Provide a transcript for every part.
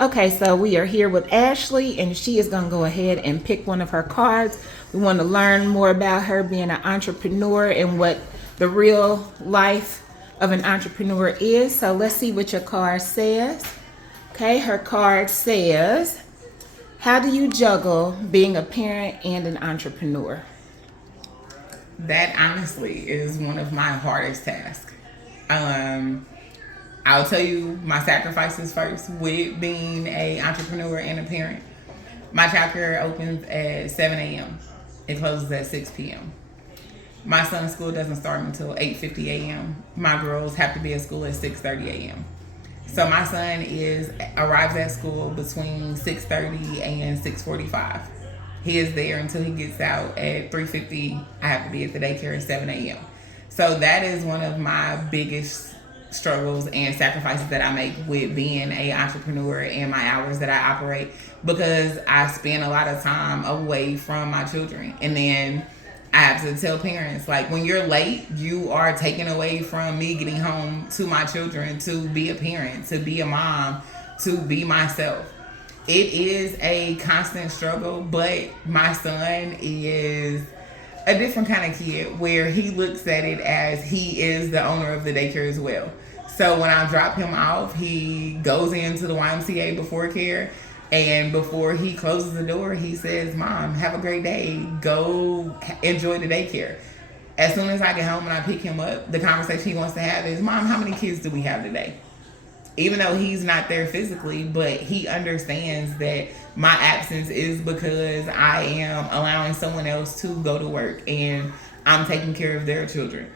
Okay, so we are here with Ashley, and she is going to go ahead and pick one of her cards. We want to learn more about her being an entrepreneur and what the real life of an entrepreneur is. So let's see what your card says. Okay, her card says, how do you juggle being a parent and an entrepreneur? That honestly is one of my hardest tasks. I'll tell you my sacrifices first with being a entrepreneur and a parent. My childcare opens at 7 a.m. It closes at 6 p.m. My son's school doesn't start until 8:50 a.m. My girls have to be at school at 6:30 a.m. So my son arrives at school between 6:30 and 6:45. He is there until he gets out at 3:50. I have to be at the daycare at 7 a.m. So that is one of my biggest struggles and sacrifices that I make with being a entrepreneur and my hours that I operate, because I spend a lot of time away from my children. And then I have to tell parents, like, when you're late, you are taken away from me getting home to my children, to be a parent, to be a mom, to be myself. It is a constant struggle, but my son is a different kind of kid where he looks at it as he is the owner of the daycare as well. So when I drop him off, he goes into the YMCA before care, and before he closes the door, he says, "Mom, have a great day. Go enjoy the daycare." As soon as I get home and I pick him up, the conversation he wants to have is, "Mom, how many kids do we have today?" Even though he's not there physically, but he understands that my absence is because I am allowing someone else to go to work and I'm taking care of their children.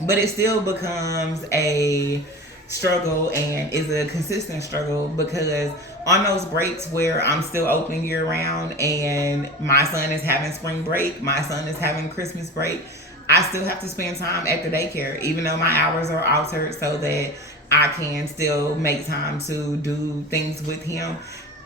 But it still becomes a struggle, and is a consistent struggle, because on those breaks where I'm still open year round and my son is having spring break, my son is having Christmas break, I still have to spend time at the daycare, even though my hours are altered so that I can still make time to do things with him.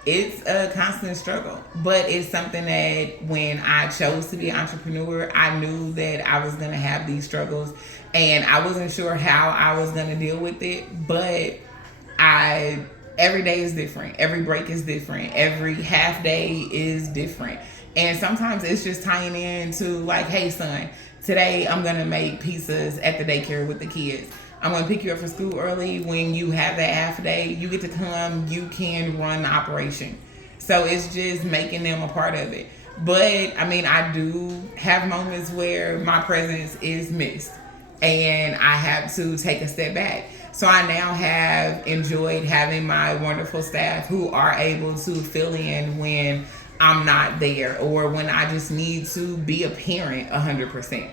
It's a constant struggle, but it's something that when I chose to be an entrepreneur, I knew that I was going to have these struggles, and I wasn't sure how I was going to deal with it, but every day is different. Every break is different. Every half day is different. And sometimes it's just tying into, like, hey son, today I'm going to make pizzas at the daycare with the kids. I'm going to pick you up from school early. When you have that half day, you get to come, you can run the operation. So it's just making them a part of it. But I mean, I do have moments where my presence is missed and I have to take a step back. So I now have enjoyed having my wonderful staff who are able to fill in when I'm not there, or when I just need to be a parent 100%.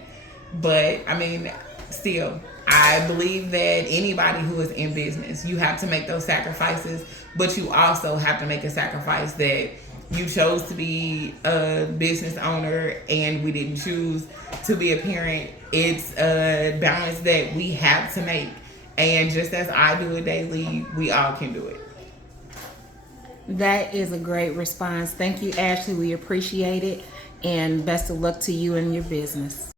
But I mean, still, I believe that anybody who is in business, you have to make those sacrifices, but you also have to make a sacrifice that you chose to be a business owner and we didn't choose to be a parent. It's a balance that we have to make. And just as I do it daily, we all can do it. That is a great response. Thank you, Ashley. We appreciate it. And best of luck to you and your business.